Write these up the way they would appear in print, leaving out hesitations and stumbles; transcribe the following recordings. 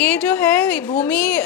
ये जो है भूमि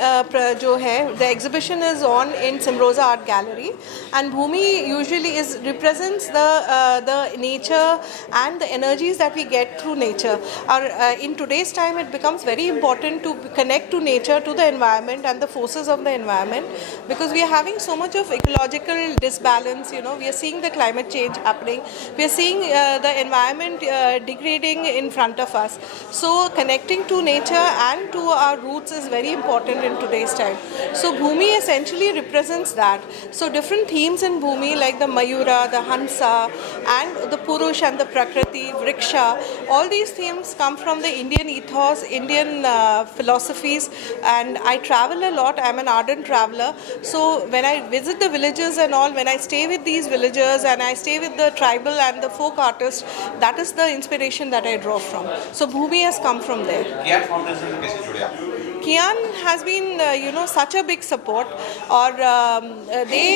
जो है the exhibition is on in Simroza art gallery and Bhumi usually is represents the nature and the energies that we get through nature और in today's time it becomes very important to connect to nature, to the environment and the forces of the environment, because we are having so much of ecological disbalance. You know, we are seeing the climate change happening, we are seeing the environment degrading in front of us. So connecting to nature and to our roots is very important in today's time. So Bhumi essentially represents that. So different themes in Bhumi like the Mayura, the Hansa and the Purush and the Prakriti, Vriksha, all these themes come from the Indian ethos, Indian philosophies, and I travel a lot. I'm an ardent traveler. So when I visit the villages and all, when I stay with these villagers and I stay with the tribal and the folk artists, that is the inspiration that I draw from. So Bhumi has come from there. Kian foundation से कैसे जुड़े आप? Kian has been, such a big support. Or they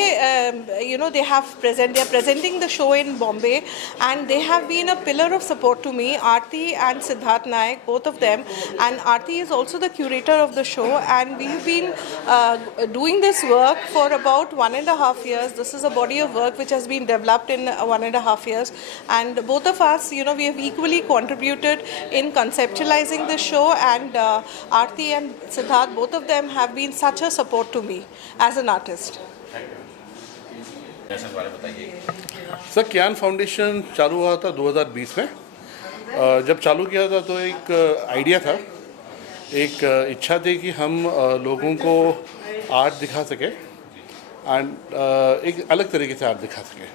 are presenting the show in Bombay, and they have been a pillar of support to me. Aarti and Siddharth Naik, both of them, and Aarti is also the curator of the show. And we've been doing this work for about 1.5 years. This is a body of work which has been developed in 1.5 years, and both of us, we have equally contributed in conceptualizing the show. And Aarti and Siddharth, both of them have been such a support to me as an artist. Sir Kian foundation चालू हुआ था 2020 में। जब चालू किया था तो एक आइडिया था, एक इच्छा थी कि हम लोगों को आर्ट दिखा सके एंड एक अलग तरीके से आर्ट दिखा सके,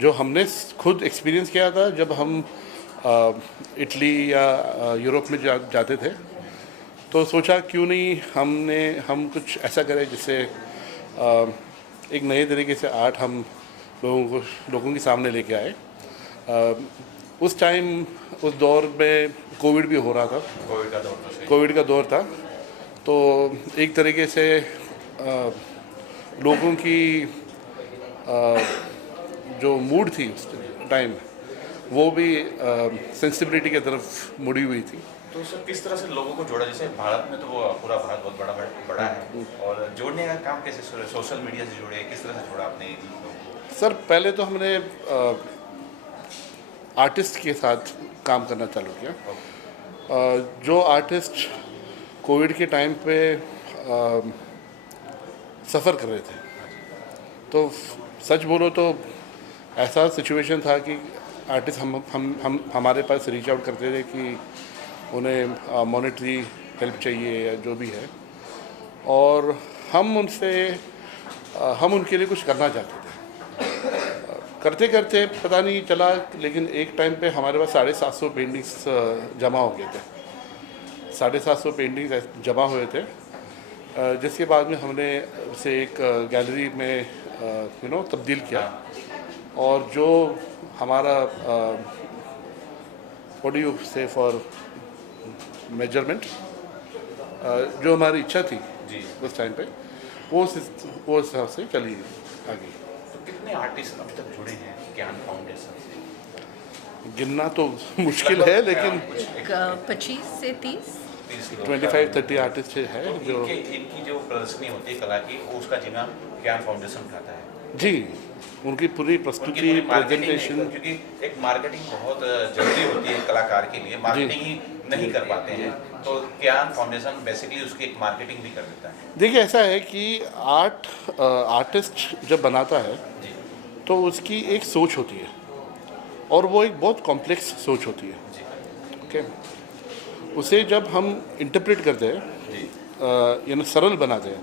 जो हमने खुद एक्सपीरियंस किया था जब हम इटली या यूरोप में जाते थे। तो सोचा क्यों नहीं हम कुछ ऐसा करें जिससे एक नए तरीके से आर्ट हम लोगों के सामने लेके आए। उस टाइम उस दौर में कोविड भी हो रहा था, कोविड का दौर था, तो एक तरीके से लोगों की जो मूड थी उस टाइम वो भी सेंसिटिविटी की तरफ मुड़ी हुई थी। तो सर किस तरह से लोगों को जोड़ा? जैसे भारत में तो वो पूरा भारत बहुत बड़ा है, और जोड़ने का काम कैसे? सोशल मीडिया से जुड़े, किस तरह से जोड़ा आपने लोगों को? सर पहले तो हमने आर्टिस्ट के साथ काम करना चालू किया। जो आर्टिस्ट कोविड के टाइम पे सफ़र कर रहे थे, तो सच बोलो तो ऐसा सिचुएशन था कि आर्टिस्ट हम हमारे पास रीच आउट करते थे कि उन्हें मॉनेटरी हेल्प चाहिए या जो भी है, और हम उनके लिए कुछ करना चाहते थे। करते करते पता नहीं चला, लेकिन एक टाइम पे हमारे पास 750 पेंटिंग्स जमा हो गए थे। 750 पेंटिंग्स जमा हुए थे, जिसके बाद में हमने उसे एक गैलरी में तब्दील किया, और जो हमारा व्हाट डू यू से फॉर मेजरमेंट, जो हमारी इच्छा थी जी उस टाइम पे, वो हिसाब से चली आगे। तो कितने आर्टिस्ट अभी तक जुड़े हैं कियान फाउंडेशन से? गिनना तो मुश्किल है, लेकिन 25 से 30 25-30 आर्टिस्ट है जो इनकी जो प्रदर्शनी होती है कला की, उसका जिम्मा कियान फाउंडेशन उठाता है। जी, उनकी पूरी प्रस्तुति, प्रेजेंटेशन, क्योंकि एक मार्केटिंग बहुत जरूरी होती है कलाकार के लिए, मार्केटिंग ही नहीं कर पाते हैं, तो कियान फाउंडेशन बेसिकली उसकी एक मार्केटिंग भी कर देता है। देखिए ऐसा है कि आर्टिस्ट जब बनाता है जी तो उसकी एक सोच होती है, और वो एक बहुत कॉम्प्लेक्स सोच होती है। जी ओके, उसे जब हम इंटरप्रेट करते हैं, यानी सरल बनाते हैं,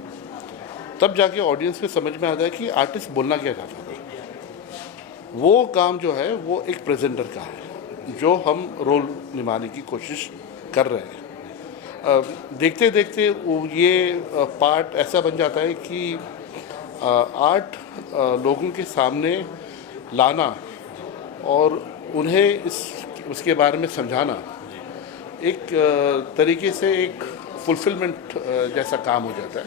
तब जाके ऑडियंस को समझ में आता है कि आर्टिस्ट बोलना क्या चाहता है। वो काम जो है वो एक प्रेजेंटर का है, जो हम रोल निभाने की कोशिश कर रहे हैं। देखते देखते ये पार्ट ऐसा बन जाता है कि आर्ट लोगों के सामने लाना और उन्हें उसके बारे में समझाना एक तरीके से एक फुलफिलमेंट जैसा काम हो जाता है,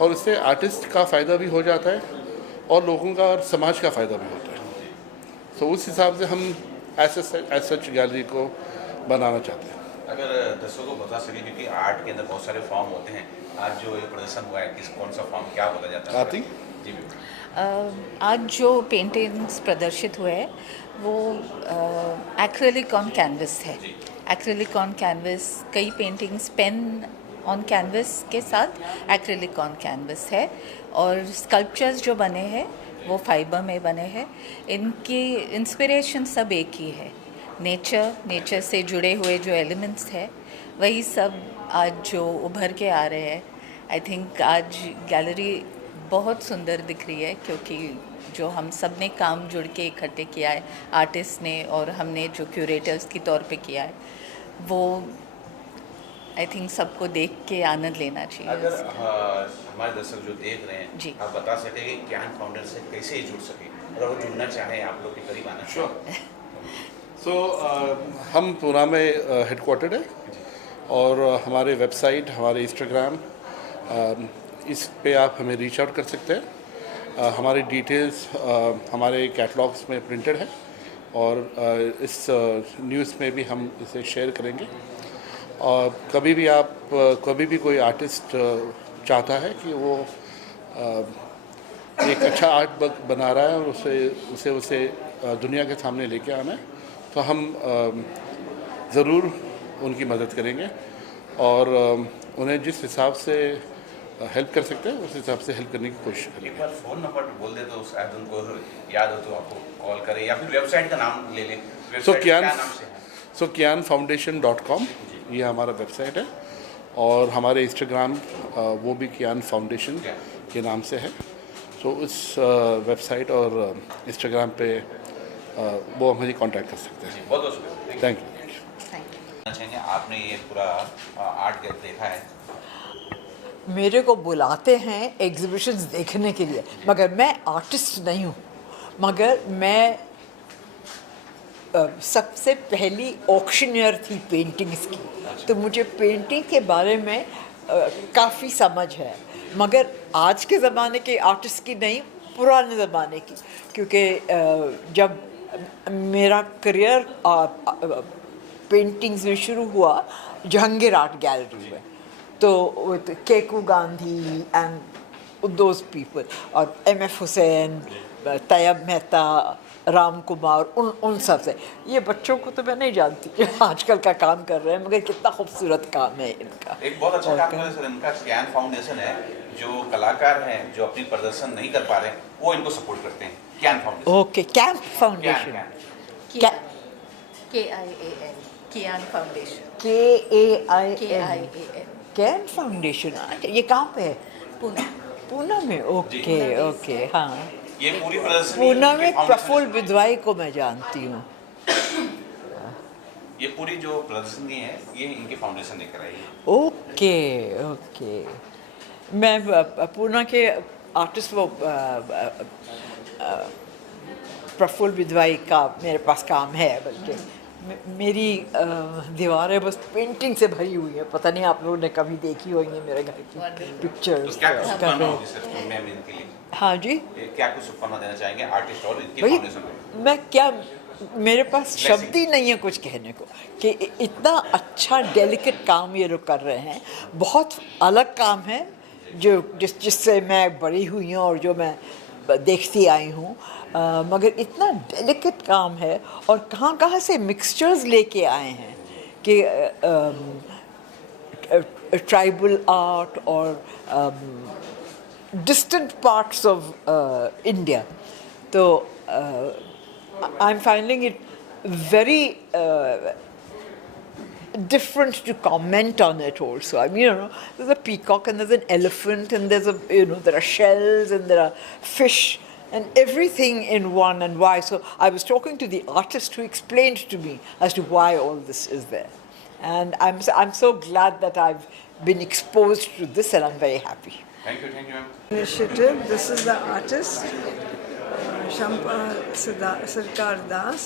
और इससे आर्टिस्ट का फ़ायदा भी हो जाता है और लोगों का और समाज का फ़ायदा भी होता है। तो उस हिसाब से हम एज सच गैलरी को बनाना चाहते हैं। अगर दर्शकों को बता सके, क्योंकि आर्ट के अंदर बहुत सारे फॉर्म होते हैं, आज जो ये प्रदर्शन हुआ है किस कौन सा फॉर्म क्या बोला जाता है? आती? जी बिल्कुल। आज जो पेंटिंग्स प्रदर्शित हुए हैं वो एक्रेलिक ऑन कैनवस है। एक्रेलिक ऑन कैनवस, कई पेंटिंग्स पेन ऑन कैनवस के साथ एक्रेलिक ऑन कैनवस है, और स्कल्पचर्स जो बने हैं वो फाइबर में बने हैं। इनकी इंस्पिरेशन सब एक ही है, नेचर से जुड़े हुए जो एलिमेंट्स है वही सब आज जो उभर के आ रहे हैं। आई थिंक आज गैलरी बहुत सुंदर दिख रही है, क्योंकि जो हम सब ने काम जुड़ के इकट्ठे किया है, आर्टिस्ट ने और हमने जो क्यूरेटर्स के तौर पे किया है, वो आई थिंक सबको देख के आनंद लेना चाहिए। अगर हमारे दर्शक जो देख रहे हैं, जी। आप बता सके कि ज्ञान फाउंडेशन से कैसे जुड़ सके, अगर वो जुड़ना चाहें आप लोग के करीब आना चाहें? सो हम पूना में हेडक्वार्टर्ड है, और हमारे वेबसाइट, हमारे इंस्टाग्राम, इस पे आप हमें रीच आउट कर सकते हैं। हमारी डिटेल्स हमारे कैटलॉग्स में प्रिंटेड है, और इस न्यूज़ में भी हम इसे शेयर करेंगे। और कभी भी कोई आर्टिस्ट चाहता है कि वो एक अच्छा आर्ट बना रहा है और उसे दुनिया के सामने लेके आना है, तो हम ज़रूर उनकी मदद करेंगे, और उन्हें जिस हिसाब से हेल्प कर सकते हैं उस हिसाब से हेल्प करने की कोशिश करेंगे। एक बार फ़ोन नंबर बोल दे तो शायद उनको याद हो तो आपको कॉल करें, या फिर वेबसाइट का नाम ले लें। वेबसाइट क्या नाम से है? kianfoundation.com ये हमारा वेबसाइट है, और हमारे इंस्टाग्राम वो भी कियान फाउंडेशन के नाम से है। तो उस वेबसाइट और इंस्टाग्राम पे वो हमें कांटेक्ट कर सकते हैं। बहुत बहुत शुक्रिया। Thank you. चाहेंगे, आपने ये पूरा आर्ट गैलरी देखा है, मेरे को बुलाते हैं एग्जिबिशंस देखने के लिए, मगर मैं आर्टिस्ट नहीं हूँ, मगर मैं सबसे पहली ऑक्शनियर थी पेंटिंग्स की, तो मुझे पेंटिंग के बारे में काफ़ी समझ है, मगर आज के ज़माने के आर्टिस्ट की नहीं, पुराने ज़माने की, क्योंकि जब मेरा करियर पेंटिंग्स में शुरू हुआ जहांगीर आर्ट गैलरी में, तो Keku Gandhi and those people, और एम.एफ. हुसैन, तैयब मेहता, राम कुमार, उन सब से। ये बच्चों को तो मैं नहीं जानती जो आजकल का काम कर रहे हैं, मगर कितना खूबसूरत काम है इनका। एक बहुत अच्छा काम कर रहे हैं सर, इनका ज्ञान फाउंडेशन है, जो कलाकार हैं जो अपनी प्रदर्शन नहीं कर पा रहे हैं वो इनको सपोर्ट करते हैं। Gyan foundation, okay, camp foundation, KIAN, Kian foundation, KAIN, Kain foundation. अच्छा, ये कहाँ पे है? पुणे। पूना में? ओके ओके, हाँ। ये पूरी प्रदर्शनी पूना में इनके फाउंडेशन प्रफुल्ल से- विद्वाई को मैं जानती हूँ। ये पूरी जो प्रदर्शनी है ये इनके फाउंडेशन ने कराई है। ओके ओके, मैं पूना के आर्टिस्ट वो प्रफुल्ल विद्वाई का मेरे पास काम है, बल्कि मेरी दीवारें बस पेंटिंग से भरी हुई है। पता नहीं आप लोगों ने कभी देखी होंगी मेरे घर की तो पिक्चर्स। क्या कुछ शुभकामना होगी सर मैम इनके लिए? हाँ जी, क्या कुछ शुभकामना देना चाहेंगे आर्टिस्ट और इनके भाई फाउंडेशन को? मैं क्या, मेरे पास शब्द ही नहीं है कुछ कहने को कि इतना अच्छा डेलिकेट काम ये लोग कर रहे हैं। बहुत अलग काम है जो जिससे मैं बड़ी हुई हूँ और जो मैं देखती आई हूँ, मगर इतना डेलिकेट काम है, और कहाँ कहाँ से मिक्सचर्स लेके आए हैं कि ट्राइबल आर्ट और distant parts of India. So I'm finding it very different to comment on it also. I mean, you know, there's a peacock and there's an elephant and there's there are shells and there are fish and everything in one, and why. So I was talking to the artist who explained to me as to why all this is there. And I'm so glad that I've been exposed to this, and I'm very happy. Thank you ma'am. Initiative. This is the artist, Shampa Sarkar Das.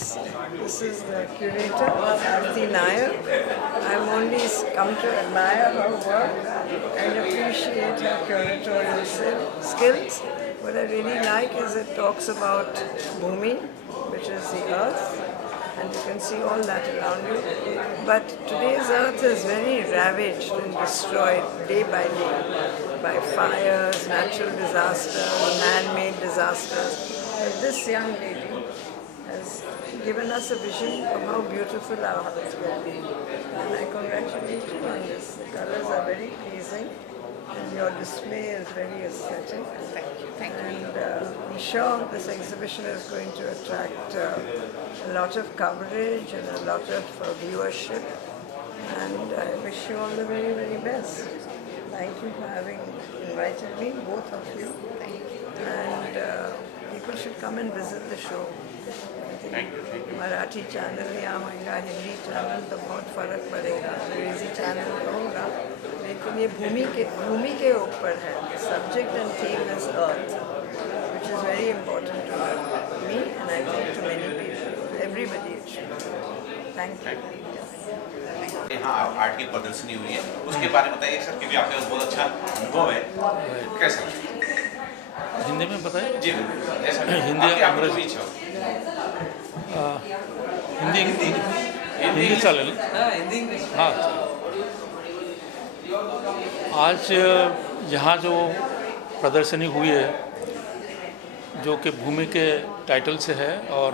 This is the curator, Aarti Nair. I've only come to admire her work and appreciate her curatorial skills. What I really like is it talks about Bhumi, which is the earth, and you can see all that around you. But today's earth is very ravaged and destroyed day by fires, natural disasters, man-made disasters. But this young lady has given us a vision of how beautiful our hearts will be. And I congratulate you on this. The colors are very pleasing and your display is very aesthetic. Thank you. Thank you. And I'm sure this exhibition is going to attract a lot of coverage and a lot of viewership. And I wish you all the very, very best. Thank you for having invited me, both of you. Thank you. And people should come and visit the show. Marathi channel यहाँ होगा, Hindi channel तो बहुत फ़र्क पड़ेगा, अंग्रेज़ी channel तो होगा, लेकिन ये भूमि के ऊपर है. Subject and theme is earth, which is very important to me and I think to many people, everybody it should. Thank you. यहाँ आर्ट की प्रदर्शनी हुई है, उसके बारे में बताइए सर, क्योंकि आपके पास बहुत अच्छा अनुभव है, कैसा? हिंदी में बताएं? जी जैसा हिंदी अंग्रेजी हिंदी चालेल. हाँ, आज यहाँ जो प्रदर्शनी हुई है जो कि भूमि के टाइटल से है और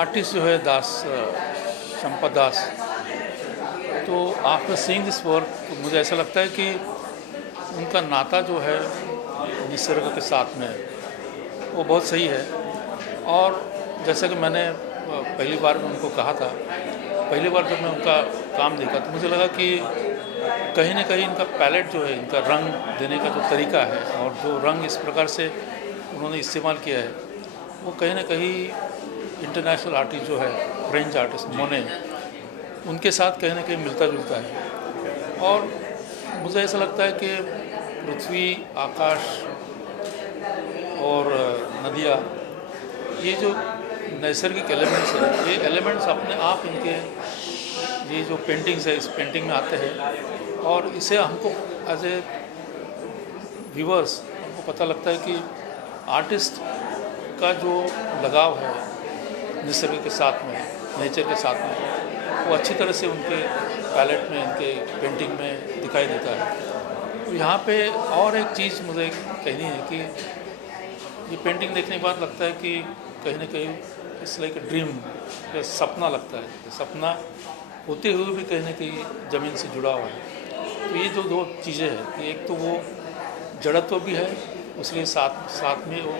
आर्टिस्ट जो है शंपा दास. तो आफ्टर सीइंग दिस वर्क मुझे ऐसा लगता है कि उनका नाता जो है निसर्ग के साथ में वो बहुत सही है. और जैसा कि मैंने पहली बार में उनको कहा था, पहली बार जब मैं उनका काम देखा तो मुझे लगा कि कहीं ना कहीं इनका पैलेट जो है, इनका रंग देने का जो तरीका है और जो रंग इस प्रकार से उन्होंने इस्तेमाल किया है वो कहीं ना कहीं इंटरनेशनल आर्टिस्ट जो है, फ्रेंच आर्टिस्ट मोने, उनके साथ कहीं ना कहीं मिलता जुलता है. और मुझे ऐसा लगता है कि पृथ्वी, आकाश और नदियाँ, ये जो नैसर्गिक एलिमेंट्स हैं, ये एलिमेंट्स अपने आप इनके ये जो पेंटिंग्स है इस पेंटिंग में आते हैं और इसे हमको एज ए व्यूअर्स हमको पता लगता है कि आर्टिस्ट का जो लगाव है निसर्ग के साथ में, नेचर के साथ में, वो अच्छी तरह से उनके पैलेट में, इनके पेंटिंग में दिखाई देता है. तो यहाँ पे और एक चीज़ मुझे कहनी है कि ये पेंटिंग देखने के बाद लगता है कि कहीं ना कहीं इट्स लाइक ए ड्रीम, या सपना लगता है, सपना होते हुए भी कहीं ना कहीं ज़मीन से जुड़ा हुआ है. तो ये जो दो चीज़ें हैं कि एक तो वो जड़त्व भी है, उसके साथ में वो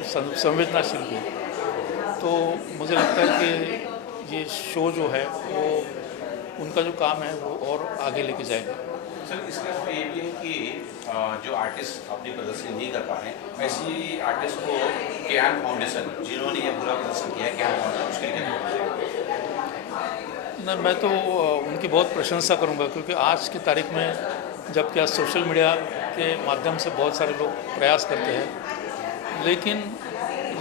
संवेदनाशील भी है. तो मुझे लगता है कि ये शो जो है वो उनका जो काम है वो और आगे लेके जाएगा. सर इसके अलावा ये भी है कि जो आर्टिस्ट अपनी प्रदर्शनी नहीं कर पा रहे हैं, ऐसी आर्टिस्ट को कैन फाउंडेशन जिन्होंने ये पूरा प्रदर्शन किया है, कैन फाउंडेशन उसके लिए नहीं, मैं तो उनकी बहुत प्रशंसा करूंगा क्योंकि आज की तारीख में जबकि आज सोशल मीडिया के माध्यम से बहुत सारे लोग प्रयास करते हैं, लेकिन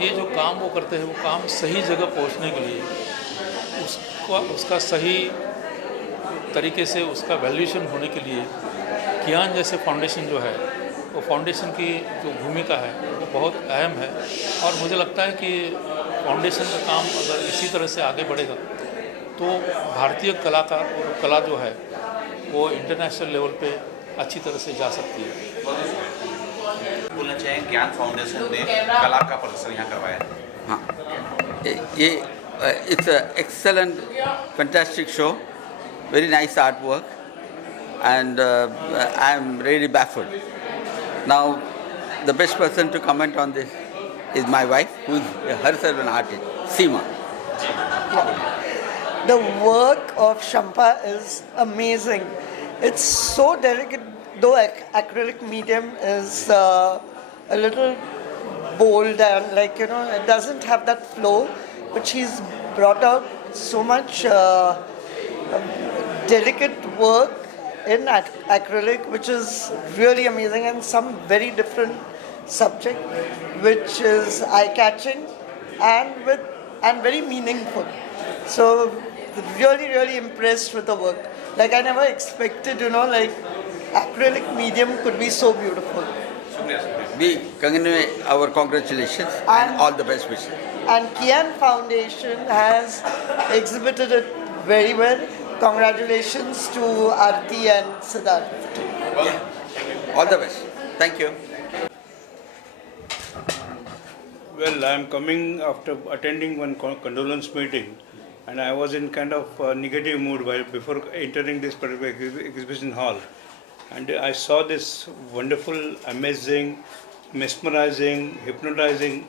ये जो काम वो करते हैं वो काम सही जगह पहुंचने के लिए उसका सही तरीके से उसका वैल्यूएशन होने के लिए कियान जैसे फाउंडेशन जो है वो फाउंडेशन की जो भूमिका है वो बहुत अहम है. और मुझे लगता है कि फाउंडेशन का काम अगर इसी तरह से आगे बढ़ेगा तो भारतीय कलाकार और कला जो है वो इंटरनेशनल लेवल पे अच्छी तरह से जा सकती है. बोलना चाहें ज्ञान फाउंडेशन ने कला का प्रदर्शन यहाँ करवाया. हाँ, ये it's excellent fantastic show, very nice artwork, and I am really baffled. Now, the best person to comment on this is my wife, who is herself an artist, Seema. The work of Shampa is amazing. It's so delicate, though acrylic medium is a little bold and it doesn't have that flow, but she's brought out so much delicate work in acrylic, which is really amazing, and some very different subject, which is eye-catching and very meaningful. So really impressed with the work. Like I never expected, acrylic medium could be so beautiful. We convey our congratulations and all the best wishes. And Kian Foundation has exhibited it very well. Congratulations to Aarti and Siddharth. All the best. Thank you. Well, I'm coming after attending one condolence meeting, and I was in kind of negative mood before entering this particular exhibition hall. And I saw this wonderful, amazing, mesmerizing, hypnotizing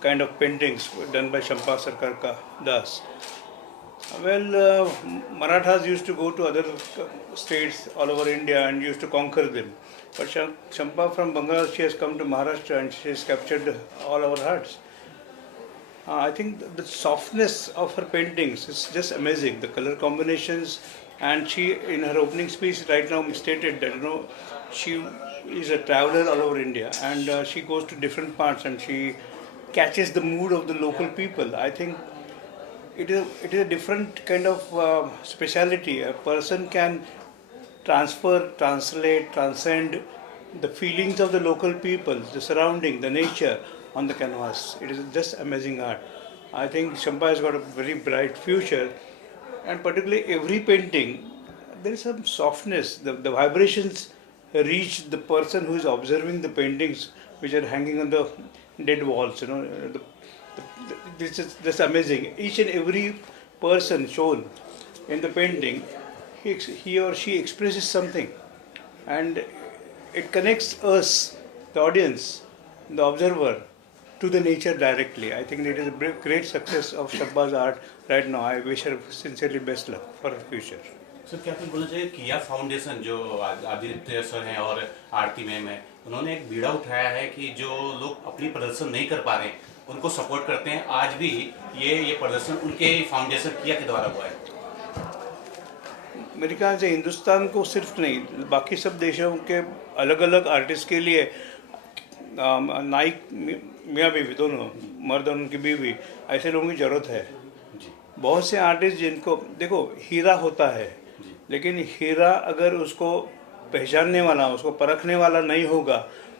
kind of paintings done by Shampa Sarkar Das. Well, Marathas used to go to other states all over India and used to conquer them. But Shampa from Bengal, she has come to Maharashtra and she has captured all our hearts. I think the softness of her paintings is just amazing. The color combinations, and she, in her opening speech right now, stated that she is a traveler all over India and she goes to different parts and she catches the mood of the local people. I think it is a different kind of speciality. A person can transfer, translate, transcend the feelings of the local people, the surrounding, the nature on the canvas. It is just amazing art. I think Shampa has got a very bright future, and particularly every painting, there is some softness. The vibrations reach the person who is observing the paintings which are hanging on the dead walls. This is just amazing. Each and every person shown in the painting, he or she expresses something, and it connects us, the audience, the observer, to the nature directly. I think it is a great success of Shampa's art right now. I wish her sincerely best luck for her future. Sir क्या कुछ बोलना चाहिए? किया foundation जो Aditya sir हैं और आरती ma'am है, उन्होंने एक बीड़ा उठाया है कि जो लोग अपनी प्रदर्शन नहीं कर पा रहे हैं उनको सपोर्ट करते हैं. आज भी ये प्रदर्शन उनके फाउंडेशन किया के द्वारा हुआ है. मेरे ख्याल से हिंदुस्तान को सिर्फ नहीं, बाकी सब देशों के अलग अलग आर्टिस्ट के लिए नाइक मियाँ बीवी दोनों, मर्द और उनकी बीवी, ऐसे लोगों की ज़रूरत है. बहुत से आर्टिस्ट जिनको देखो हीरा होता है, लेकिन हीरा अगर उसको पहचानने वाला, उसको परखने वाला नहीं होगा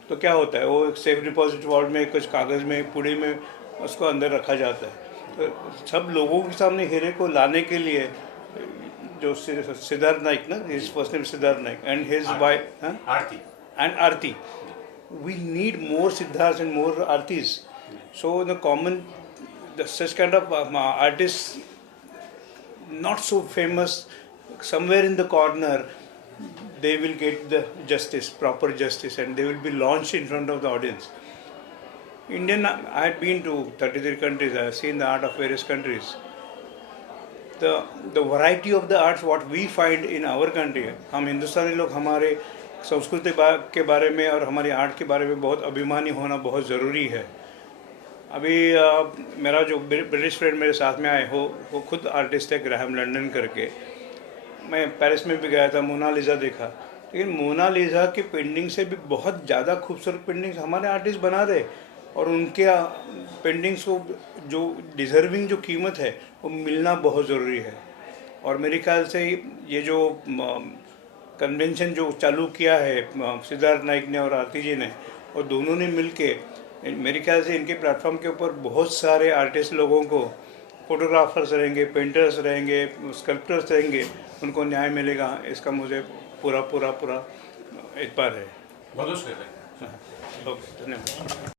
तो क्या होता है, वो एक सेफ डिपॉजिट वॉल्ट में कुछ कागज़ में पुड़ी में उसको अंदर रखा जाता है. तो सब लोगों के सामने हीरे को लाने के लिए जो सिद्धार्थ नाइक ना, his first name Siddharth Naik and his wife Aarti. We need more Siddharths and more Aartis. So such kind of artists, not so famous, somewhere in the corner, they will get the justice, proper justice, and they will be launched in front of the audience. I had been to 33 countries. I have seen the art of various countries. The variety of the arts what we find in our country, हम हिंदुस्तानी लोग हमारे संस्कृति के बारे में और हमारी art के बारे में बहुत अभिमानी होना बहुत ज़रूरी है. अभी मेरा जो ब्रिटिश फ्रेंड मेरे साथ में आए हो, वो खुद आर्टिस्ट है, ग्राहम लंदन करके. मैं पेरिस में भी गया था, मोनालिसा देखा, लेकिन मोनालिसा की पेंटिंग से भी बहुत ज़्यादा खूबसूरत पेंटिंग्स हमारे आर्टिस्ट बना रहे, और उनके पेंटिंग्स को जो डिज़र्विंग जो कीमत है वो मिलना बहुत ज़रूरी है. और मेरे ख्याल से ये जो कन्वेंशन जो चालू किया है सिद्धार्थ नाइक ने और आरती जी ने, और दोनों ने मिलके, मेरे ख्याल से इनके प्लेटफॉर्म के ऊपर बहुत सारे आर्टिस्ट लोगों को, फोटोग्राफर्स रहेंगे, पेंटर्स रहेंगे, स्कल्प्टर्स रहेंगे, उनको न्याय मिलेगा, इसका मुझे पूरा इतबार है. बहुत शुक्रिया. ओके, धन्यवाद.